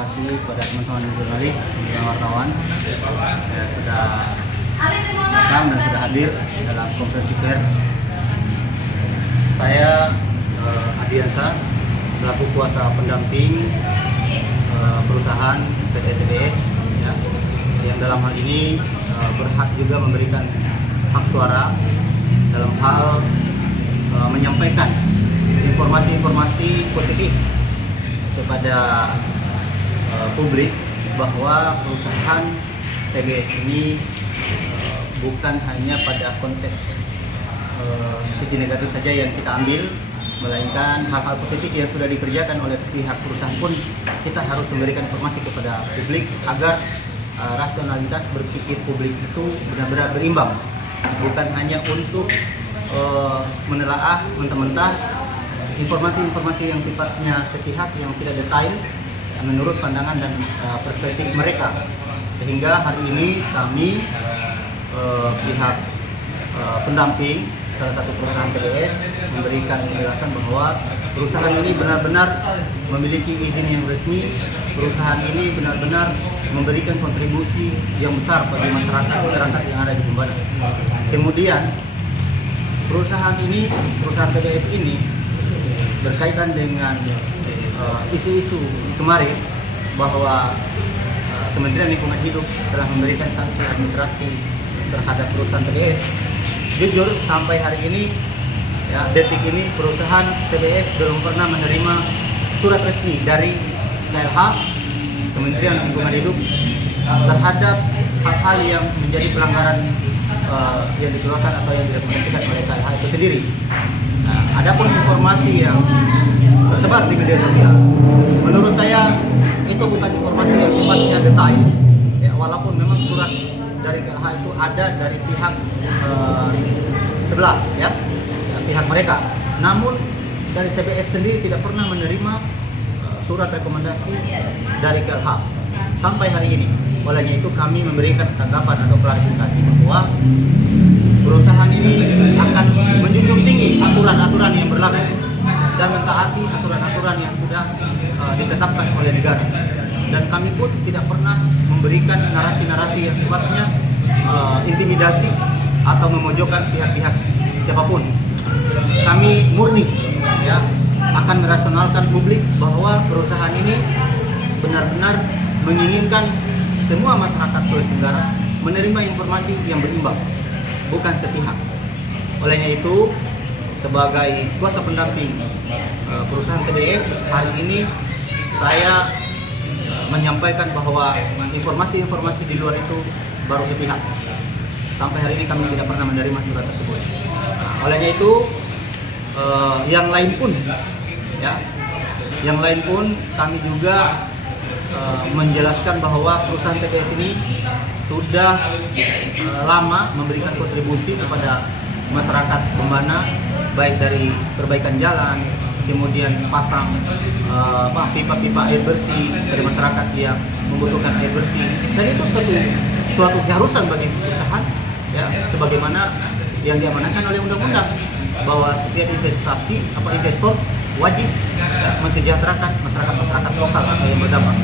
kasih kepada teman-teman jurnalis dan wartawan yang sudah datang dan sudah hadir dalam konferensi pers. Saya Adiansa selaku kuasa pendamping perusahaan PT TBS ya, yang dalam hal ini berhak juga memberikan hak suara dalam hal menyampaikan informasi-informasi positif kepada publik bahwa perusahaan TBS ini bukan hanya pada konteks sisi negatif saja yang kita ambil, melainkan hal-hal positif yang sudah dikerjakan oleh pihak perusahaan pun kita harus memberikan informasi kepada publik agar rasionalitas berpikir publik itu benar-benar berimbang, bukan hanya untuk menelaah mentah-mentah informasi-informasi yang sifatnya sepihak yang tidak detail menurut pandangan dan perspektif mereka. Sehingga hari ini kami pihak pendamping salah satu perusahaan TBS memberikan penjelasan bahwa perusahaan ini benar-benar memiliki izin yang resmi, perusahaan ini benar-benar memberikan kontribusi yang besar bagi masyarakat yang ada di Bumbana. Kemudian perusahaan TBS ini berkaitan dengan isu-isu kemarin bahwa Kementerian Lingkungan Hidup telah memberikan sanksi administrasi terhadap perusahaan TBS. Jujur sampai hari ini ya, detik ini perusahaan TBS belum pernah menerima surat resmi dari KLH, Kementerian Lingkungan Hidup, terhadap hal-hal yang menjadi pelanggaran yang dikeluarkan atau yang direkomendasikan oleh KLH itu sendiri. Nah, adapun informasi yang tersebar di media sosial, menurut saya itu bukan informasi yang sifatnya detail, ya, walaupun memang surat dari KLH itu ada dari pihak sebelah, ya, pihak mereka. Namun dari TBS sendiri tidak pernah menerima surat rekomendasi dari KLH sampai hari ini. Olehnya itu kami memberikan tanggapan atau klarifikasi bahwa perusahaan ini akan menjunjung tinggi aturan-aturan yang berlaku dan mentaati aturan-aturan yang sudah ditetapkan oleh negara. Dan kami pun tidak pernah memberikan narasi-narasi yang sifatnya intimidasi atau memojokkan pihak-pihak siapapun. Kami murni ya akan merasionalkan publik bahwa perusahaan ini benar-benar menginginkan semua masyarakat Sulawesi Tenggara menerima informasi yang berimbang, bukan sepihak. Olehnya itu, sebagai kuasa pendamping perusahaan TBS, hari ini saya menyampaikan bahwa informasi-informasi di luar itu baru sepihak. Sampai hari ini kami tidak pernah menerima surat tersebut. Nah, olehnya itu, yang lain pun, ya, yang lain pun kami juga menjelaskan bahwa perusahaan TBS ini sudah lama memberikan kontribusi kepada masyarakat Bumbana, baik dari perbaikan jalan, kemudian pasang pipa-pipa air bersih dari masyarakat yang membutuhkan air bersih, dan itu suatu keharusan bagi perusahaan, ya, sebagaimana yang diamanahkan oleh undang-undang bahwa setiap investor wajib ya, mensejahterakan masyarakat lokal atau yang berdampak.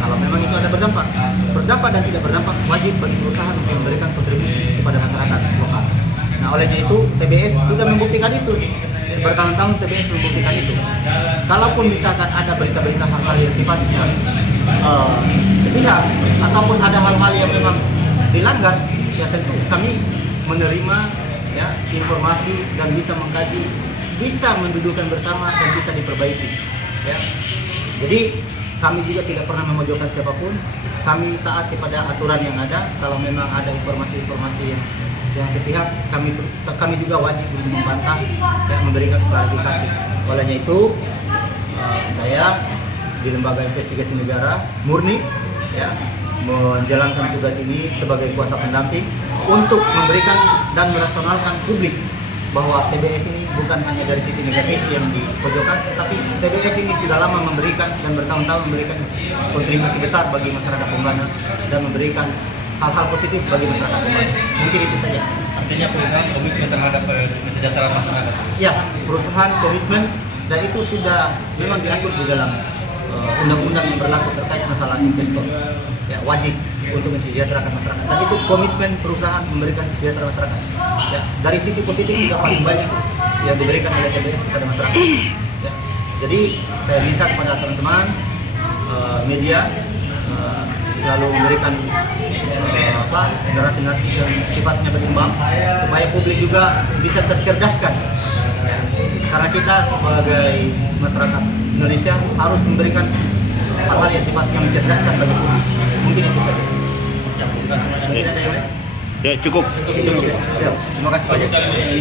Kalau memang itu ada berdampak dan tidak berdampak, wajib bagi perusahaan untuk memberikan kontribusi kepada masyarakat lokal. Nah, olehnya itu TBS sudah membuktikan itu. Bertahun-tahun TBS membuktikan itu. Kalaupun misalkan ada berita-berita hal-hal yang sifatnya sepihak ataupun ada hal-hal yang memang dilanggar, ya tentu kami menerima ya informasi dan bisa mengkaji, bisa mendudukan bersama dan bisa diperbaiki. Ya. Jadi kami juga tidak pernah memojokkan siapapun. Kami taat kepada aturan yang ada. Kalau memang ada informasi-informasi yang sepihak, kami juga wajib untuk membantah dan memberikan klarifikasi. Olehnya itu, saya di Lembaga Investigasi Negara murni ya menjalankan tugas ini sebagai kuasa pendamping untuk memberikan dan merasionalkan publik bahwa TBS ini bukan hanya dari sisi negatif yang dipojokkan, tapi TBS ini sudah lama memberikan dan bertahun-tahun memberikan kontribusi besar bagi masyarakat Bumbana dan memberikan hal-hal positif bagi masyarakat Bumbana. Mungkin itu saja. Artinya perusahaan komitmen terhadap kesejahteraan masyarakat? Ya, perusahaan komitmen dan itu sudah memang diatur di dalam undang-undang yang berlaku terkait masalah investor. Ya, wajib untuk mensejahterakan masyarakat. Dan itu komitmen perusahaan memberikan kesejahteraan masyarakat. Ya, dari sisi positif juga paling banyak yang diberikan oleh TBS kepada masyarakat. Ya. Jadi saya minta kepada teman-teman media selalu memberikan narasi-narasi yang sifatnya berimbang supaya publik juga bisa tercerdaskan. Ya. Karena kita sebagai masyarakat Indonesia harus memberikan hal-hal yang sifatnya mencerdaskan bagi publik. Mungkin itu saja. Mungkin ada yang lain? Ya, cukup. Siap. Terima kasih banyak.